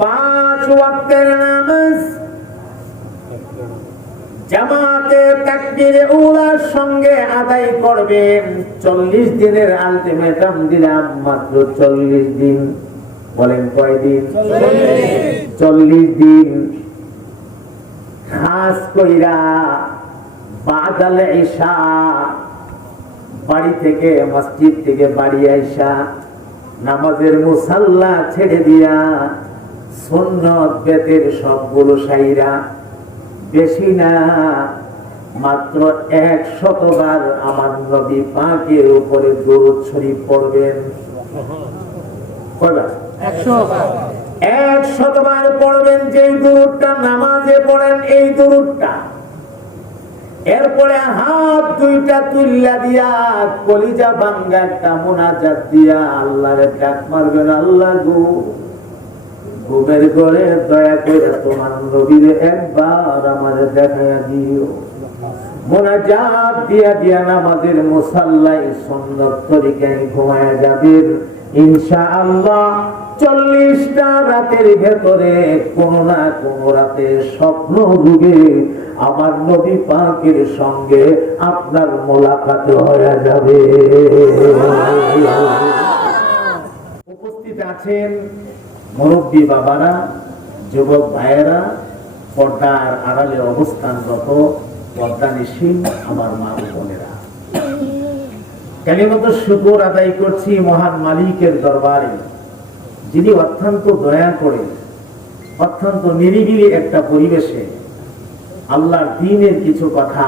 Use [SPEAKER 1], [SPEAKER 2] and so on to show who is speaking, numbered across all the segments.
[SPEAKER 1] পাঁচ ওয়াক্তের নামাজ জামাতে তাকবীরে উলার সঙ্গে আদায় করবেন। চল্লিশ দিনের আলটিমেটাম দিলাম মাত্র চল্লিশ দিন। বলেন কয়দিন চল্লিশ দিন। খাস কইরা বাদাল ঈশা বাড়ি থেকে মসজিদ থেকে বাড়ি আইসা নামাজের মুসাল্লা ছেড়ে দিয়া সুন্নত বেতের সবগুলো সাইরা বেশি না মাত্র এক শতবার আমার নবী পাকের উপরে দরুদ শরীফ পড়বেন। কয়বার? এক শতবার পড়বেন যে দূরটা নামাজে পড়েন এই দূরটা এরপরে হাত দুইটা তুল্লা দিয়া কলিজা ভাঙ্গা একটা মোনাজাত দিয়া আল্লাহরে ডাক মারবেন আল্লাহ গো। ঘুমের ঘরে দয়া করে তোমার নবীরে একবার আমাদের দেখাইয়া দিও। মোনাজাত দিয়া দিয়া নামাজের মুসাল্লাই সুন্দর তরিকায় ঘুমায়া যাবেন। ইনশাআল্লাহ চল্লিশটা রাতের ভেতরে কোন না কোন রাতে স্বপ্ন রূপে আমার নবী পাকের সঙ্গে আপনার মোলাকাত হয়ে যাবে। উপস্থিত আছেন মুরব্বী বাবারা, যুবক ভাইয়েরা, পর্দার আড়ালে অবস্থানরত পর্দানিসীন আমার মা বোনেরা। কালিমত শুকর আদায় করছি মহান মালিকের দরবারে, যিনি অত্যন্ত দয়া করে, অত্যন্ত নিরিবিলি একটা পরিবেশে আল্লাহর দিনের কিছু কথা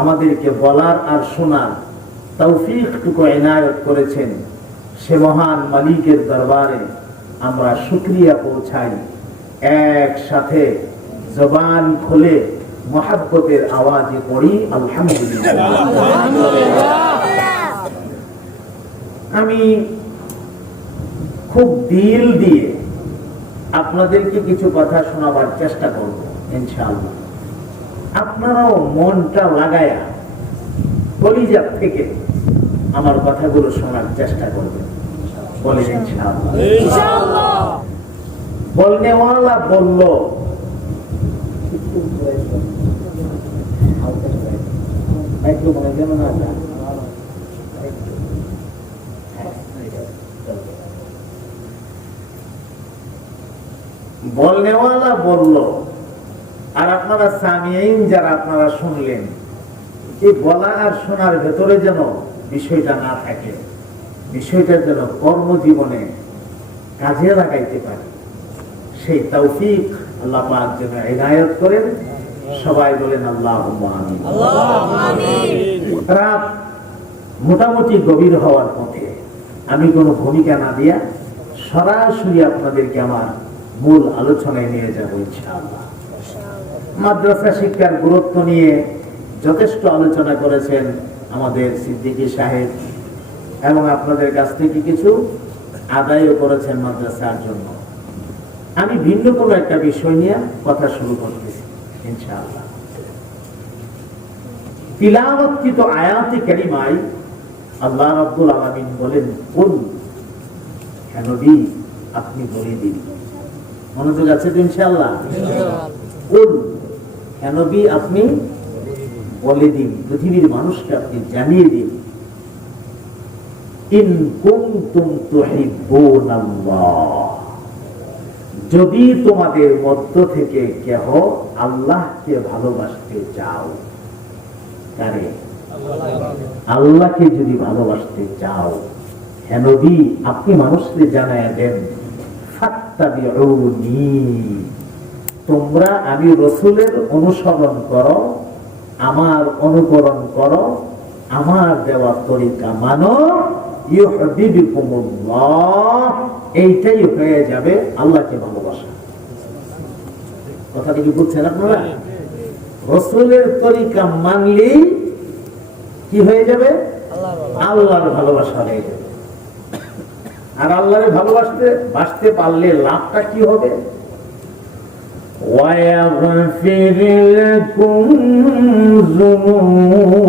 [SPEAKER 1] আমাদেরকে বলার আর শোনার তৌফিকটুকু এনায়ত করেছেন সে মহান মালিকের দরবারে। আমরা শুক্রিয়া পৌঁছাই। একসাথে জবান খুলে মহাব্বতের আওয়াজে পড়ি, আলহামদুলিল্লাহ। আমি খুব দিল দিয়ে আপনাদেরকে কিছু কথা শোনাবার চেষ্টা করব, ইনশাআল্লাহ। আপনারাও মনটা লাগায়া কলিজার থেকে আমার কথাগুলো শোনার চেষ্টা করবেন। বলনেওয়ালা বলল। আর আপনারা সামিয়াইন যারা আপনারা শুনলেন, এই বলা আর শোনার ভেতরে যেন বিষয়টা না থাকে। বিষয়টা যেন কর্মজীবনে কাজে লাগাইতে পারে। সেই তৌফিক আল্লাহ পাক যেন ইনায়ত করেন। সবাই বলেন আল্লাহ রাত মোটামুটি গভীর হওয়ার পথে আমি কোনো ভূমিকা না দিয়া সরাসরি আপনাদেরকে আমার মূল আলোচনায় নিয়ে যাব ইনশাআল্লাহ। মাদ্রাসা শিক্ষার গুরুত্ব নিয়ে যথেষ্ট আলোচনা করেছেন আমাদের সিদ্দিকী সাহেব। এবং আপনাদের কাছ থেকে কিছু আদায়ও করেছেন মাদ্রাসার জন্য। আমি ভিন্ন কোনো একটা বিষয় নিয়ে কথা শুরু করতেছি, ইনশাআল্লাহ। তিলাবতকৃত আয়াতে কারিমায় আল্লাহ রাব্বুল আলামিন বলেন কোন কেন আপনি বলে দিন। মনোযোগ আছে তো ইনশাআল্লাহ? কোন কেন আপনি বলে দিন। পৃথিবীর মানুষকে আপনি জানিয়ে দিন। যদি তোমাদের মধ্য থেকে কেহ আল্লাহকে ভালোবাসতে চাও, তারে আল্লাহকে যদি ভালোবাসতে চাও হেনবি আপনি মানুষকে জানায় দেন তোমরা আমি রসুলের অনুসরণ করো, আমার অনুকরণ করো, আমার দেওয়া তরিকা মানো এইটাই হয়ে যাবে আল্লাহকে ভালোবাসা কথাটা কি বুঝছেন আপনারা রসুলের তরিকা মানলেই কি হয়ে যাবে আল্লাহর ভালোবাসা হয়ে যাবে আর আল্লাহরে ভালোবাসতে বাসতে পারলে লাভটা কি হবে ويغفر لكم ذنوبكم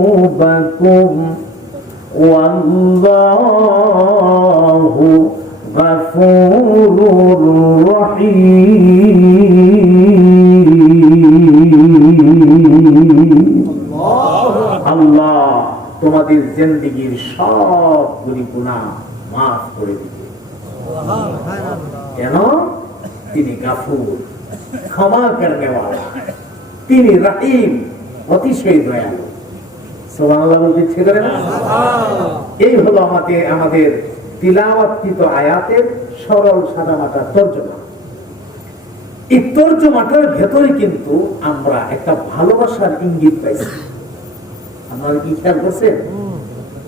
[SPEAKER 1] والله غفور رحيم আল্লাহ তোমাদের জিন্দিগির সবগুলি গুনাহ মাফ করে দিবে কেন তিনি গাফুর ক্ষমা করনেওয়ালা তিনি রাহিম অতিশয় দয়ালু এই হলো আমাদের আমাদের তিলাওয়াতকৃত আয়াতের সরল সাদামাটা তর্জমা। এই তর্জমাটার ভেতরে কিন্তু আমরা একটা ভালোবাসার ইঙ্গিত পাইছি। আপনারা কি খেয়াল করছেন?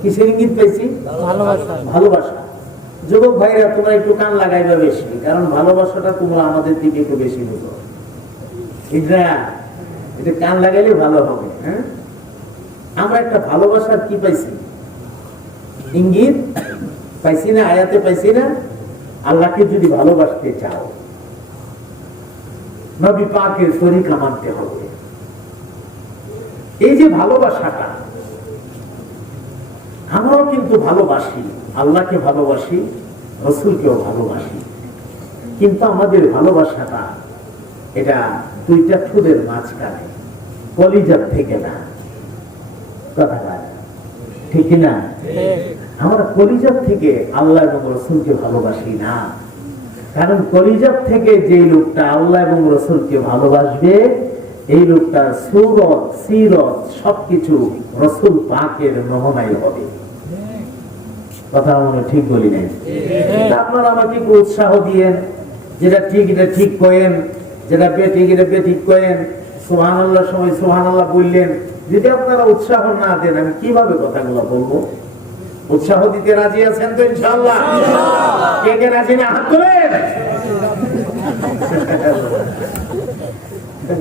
[SPEAKER 1] কিসের ইঙ্গিত পাইছি?
[SPEAKER 2] ভালোবাসা।
[SPEAKER 1] ভালোবাসা। যুবক ভাইরা তোমরা একটু কান লাগাইবা বেশি কারণ ভালোবাসাটা তোমরা আমাদের দিকে একটু বেশি বুঝো। ঠিক না? এটা কান লাগাইলে ভালো হবে হ্যাঁ? আমরা একটা ভালোবাসার কি পাইছি? ইঙ্গিত? পাইছি না, আয়াতে পাইছি না? আল্লাহকে যদি ভালোবাসতে চাও, নবী পাকের তরিকা মানতে হবে। এই যে ভালোবাসাটা, আমরাও কিন্তু ভালোবাসি, আল্লাহকে ভালোবাসি, রসুলকেও ভালোবাসি। কিন্তু আমাদের ভালোবাসাটা, এটা দুইটা ঠুদের মাঝখানে, কলিজার থেকে না। কথা। ঠিক না আমরা কলিজার থেকে আল্লাহ এবং রসুলকে ভালোবাসি না। কারণ কলিজার থেকে যে লোকটা আল্লাহ এবং রসুলকে ভালোবাসবে এই লোকটা সুরত সিরত সবকিছু রসুল পাকের নহনাই হবে। কথা ঠিক বলি নাই? আপনারা আমাকে একটু উৎসাহ দিয়েন যেটা ঠিক এটা ঠিক করেন যেটা বেঠিক এটা বেঠিক করেন সোহান আল্লাহ সময় সোহান আল্লাহ বললেন যদি আপনারা উৎসাহ না দেন আমি কীভাবে কথাগুলো বলব? উৎসাহ দিতে রাজি আছেন তো ইনশাআল্লাহ? কে কে রাজি না? হাত তোলেন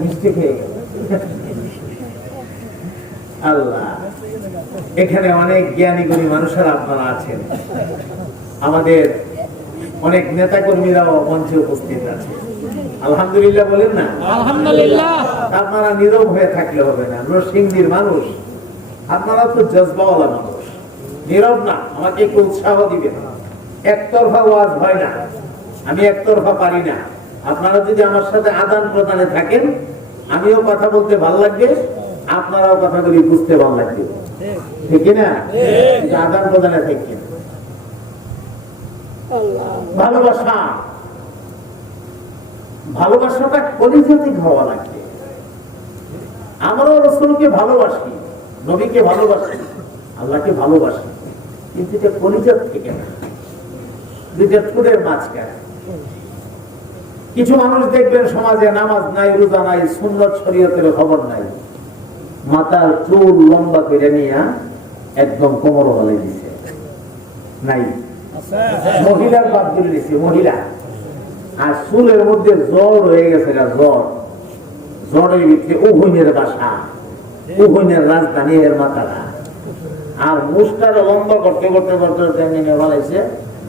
[SPEAKER 1] মিষ্টি খেয়ে গেল। আল্লাহ এখানে অনেক জ্ঞানী গুণী মানুষেরা আপনারা আছেন। আমাদের অনেক নেতা কর্মীরাও মঞ্চে উপস্থিত আছে। আলহামদুলিল্লাহ বলেন না?
[SPEAKER 2] আলহামদুলিল্লাহ।
[SPEAKER 1] আপনারা নীরব হয়ে থাকলে হবে না নরসিংদীর মানুষ। আপনারা তো জজবাওয়ালা মানুষ। নীরব না আমাকে একটু উৎসাহ দিবেন। একতরফা ওয়াজ হয় না আমি একতরফা পারি না। আপনারা যদি আমার সাথে আদান প্রদানে থাকেন আমিও কথা বলতে ভালো লাগবে আপনারাও কথাগুলি বুঝতে ভালো লাগবে। ঠিক না? আদান প্রদানে থাকেন ভালোবাসা। ভালোবাসাটা কলিজাতিক হওয়া লাগবে আমরাও রসুলকে ভালোবাসি, নবীকে ভালোবাসি, আল্লাহকে ভালোবাসি। কিন্তু এটা কলিজাত থেকে না। দুইটা ঠোঁটের মাঝখানে। কিছু মানুষ দেখবেন সমাজে নামাজ নাই, রোজা নাই সুন্দর শরীয়তের খবর নাই। মাথার চুল লম্বা করে নিয়ে একদম কোমর হলে দিছে। নাই। মহিলার বাদ দিয়ে দিছে মহিলা। আর চুলের মধ্যে জ্বর হয়ে গেছে জ্বর। জ্বরের ভিতরে উভনের বাসা উভনের রাজধানী এর মাথাটা। আর মুস্টারে লম্বা করতে করতে করতে করতে নেমে বলাইছে,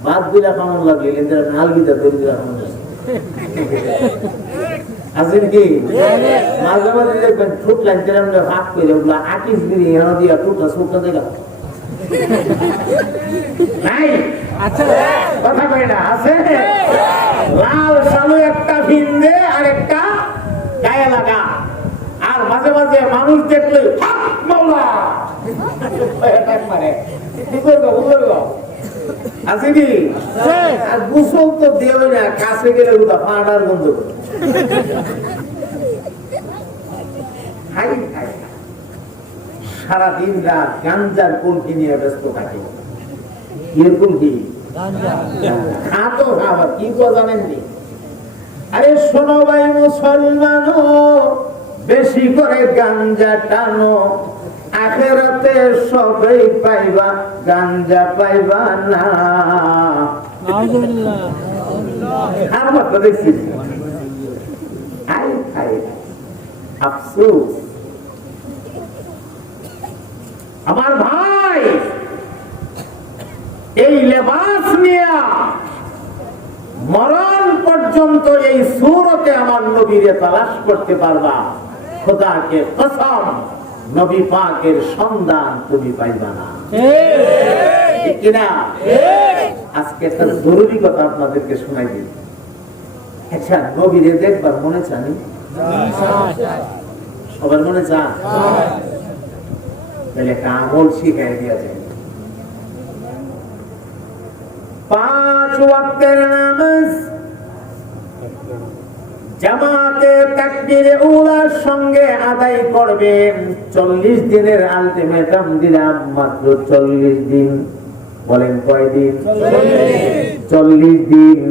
[SPEAKER 1] বাদ দিলা কেমন লাগলে? কিন্তু নালবিটা তৈরি দিলা কেমন আছেন কি? মাঝে মাঝে দেখবেন ঠোঁট লাগছে ভাগ করে গিরি হেন দিয়া ঠোঁটটা শুকনো দেখা। নাই।
[SPEAKER 2] আচ্ছা।
[SPEAKER 1] কথা কই না আছে? লাল সালু একটা ভিন্দে আর একটা গায়ে লাগা। আর মাঝে মাঝে মানুষ দেখলে মাওলা। আছে কি? আর গোসল তো দেবে না কাছে গেলে ফাটার গন্ধ। সারাদিন রাত গাঞ্জার কুলকি নিয়ে ব্যস্ত থাকে। কীরকম কি? খাতো কি তো জানেননি আরে শোনো ভাই বেশি করে গাঞ্জা টানো। আখেরাতে সবাই পাইবা গাঞ্জা পাইবা না। আর মাত্র দেখছি। আই আফসোস আমার ভাই এই লেবাস নিয়ে মরণ পর্যন্ত এই সুরতে আমার নবীরে তালাশ করতে পারবা। খোদাকে কসম, নবী পাকের সন্ধান তুমি পাইবা না। আজকে একটা জরুরি কথা আপনাদেরকে শোনাই আচ্ছা নবীরে দেখবার মনে চানি? সবার মনে চান? তাহলে একটা শিখাই দিয়া যায় পাঁচ ওয়াক্তের নামাজ উলার সঙ্গে আদায় করবেন চল্লিশ দিনের আলটিমেটাম দিলাম মাত্র চল্লিশ দিন। বলেন কয়দিন চল্লিশ দিন।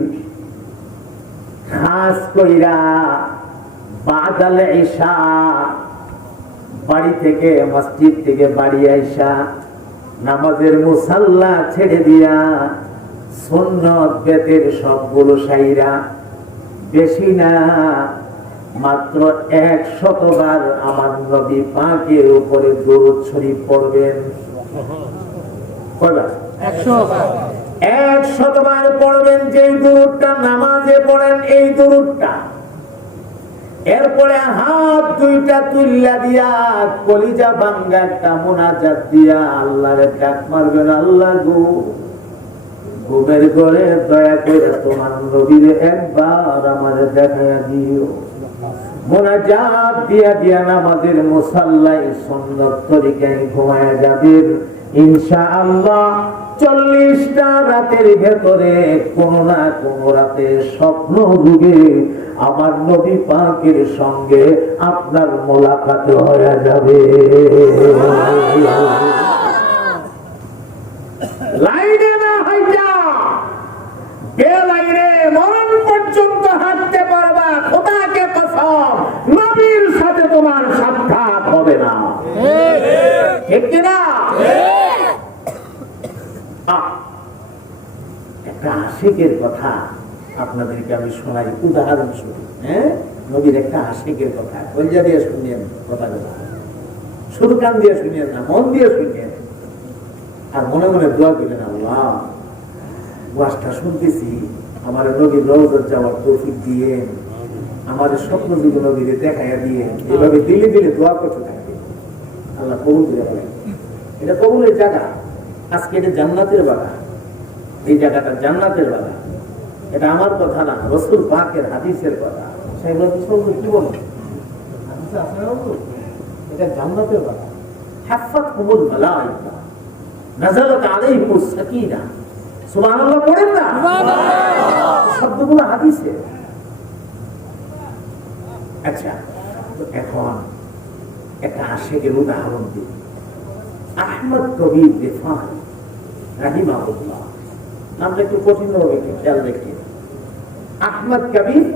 [SPEAKER 1] খাস কইরা বাদাল ঈশা বাড়ি থেকে, মসজিদ থেকে বাড়ি আইসা নামাজের মুসাল্লা ছেড়ে দিয়া সুন্নত বেতের সবগুলো সাইরা বেশি না মাত্র এক শতবার আমার নবী পাকের উপরে দরুদ শরীফ পড়বেন। কয়বার? এক শতবার পড়বেন যে দূরটা নামাজে পড়েন এই দূরটা এরপরে হাত দুইটা তুল্লা দিয়া কলিজা বাঙ্গা একটা মোনাজাত দিয়া আল্লাহরে ডাক মারবেন আল্লাহ গো। ঘুমের ঘরে দয়া করে তোমার নবীরে একবার আমাদের দেখাইয়া দিও। রাতের ভেতরে কোন না কোন রাতে স্বপ্ন যুগে আমার নবী পাকের সঙ্গে আপনার মোলাকাত হয়ে যাবে লাইনে না হাইটা বেলাইনে মরণ পর্যন্ত হাঁটতে পারবা খোদাকে কসম নবীর সাথে তোমার সাক্ষাৎ হবে না ঠিক কিনা একটা আশিকের কথা আপনাদেরকে আমি শোনাই উদাহরণস্বরূপ হ্যাঁ? নবীর একটা আশিকের কথা কলজা দিয়ে শুনিয়েন কথাগুলো। দিয়ে শুনিয়েন না মন দিয়ে শুনিয়েন। আর মনে মনে দোয়া দিলেন আল্লাহ ওয়াজটা শুনতেছি আমার নবীর রওজাত যাওয়ার তৌফিক দিয়ে আমার স্বপ্ন যুগ নবীরে দেখাইয়া দিয়ে এভাবে দিলে দিলে দোয়া করতে থাকবে আল্লাহ কবুল করে বলেন। এটা কবুলের জায়গা। আজকে এটা জান্নাতের বাগান এই জায়গাটা জান্নাতের বাগান এটা আমার কথা না রসুল পাকের হাদিসের কথা। রসুল কি? এটা জান্নাতের বাগান হাফাত কুমুল মালাইকা নাজালাত আলাইহিমুস সাকিনা। সুবহানাল্লাহ পড়েন না? শব্দগুলো হাদিসে। আচ্ছা এখন একটা আশেকের উদাহরণ দিই। আহমদ কবির রেফান, রাহিমাহুল্লাহ। নামটা একটু কঠিন হবে একটু খেয়াল রেখে। আহমদ কবির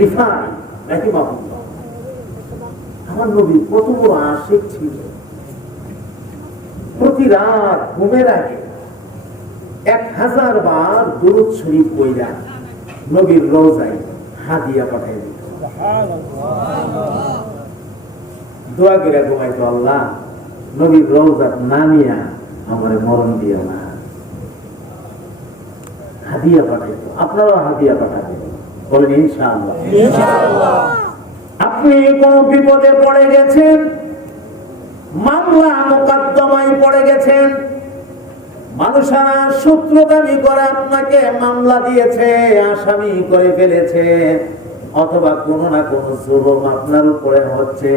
[SPEAKER 1] রিফান, রাহিমাহুল্লাহ। আমার নবী কত বড় আশেক ছিল। প্রতি রাত ঘুমের আগে এক হাজার বার দুরুদ শরীফ বইরা নবীর রোজায় হাদিয়া পাঠাই দিত। দোয়া করে ঘুমাইতো আল্লাহ নবীর রোজা না নিয়া আমার মরণ দিও না। হাদিয়া পাঠাইতো আপনারাও হাদিয়া পাঠাবেন। বলেন ইনশাআল্লাহ। আপনি কোন বিপদে পড়ে গেছেন? মামলা মোকদ্দমায় পড়ে গেছেন? মানুষেরা সূত্র দাবি করে আপনাকে মামলা দিয়েছে আসামি করে ফেলেছে অথবা কোন না কোন জুলুম আপনার উপরে হচ্ছে।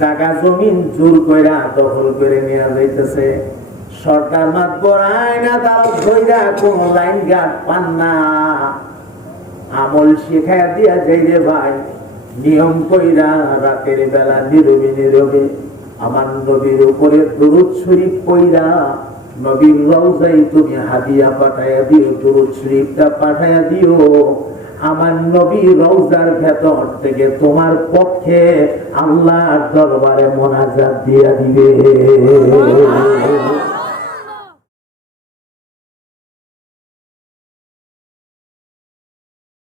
[SPEAKER 1] জায়গা জমিন জোর কইরা দখল করে নিয়ে যাইতেছে। সরকার মাত মাতবর আয়না তারা ধইরা কোন লাইন গার্ড পান না। আমল শেখায় দিয়া যাই রে ভাই, নিয়ম কইরা রাতের বেলা নীরবে নিরবি আমার নবীর উপরে দরুদ শরীফ কইরা নবীর রওজাই তুমি হাদিয়া পাঠাইয়া দিও, দরুদ শরীফটা পাঠায়া দিও। আমার নবী রওজার ভেতর থেকে তোমার পক্ষে আল্লাহর দরবারে মোনাজাত দিয়া দিবে।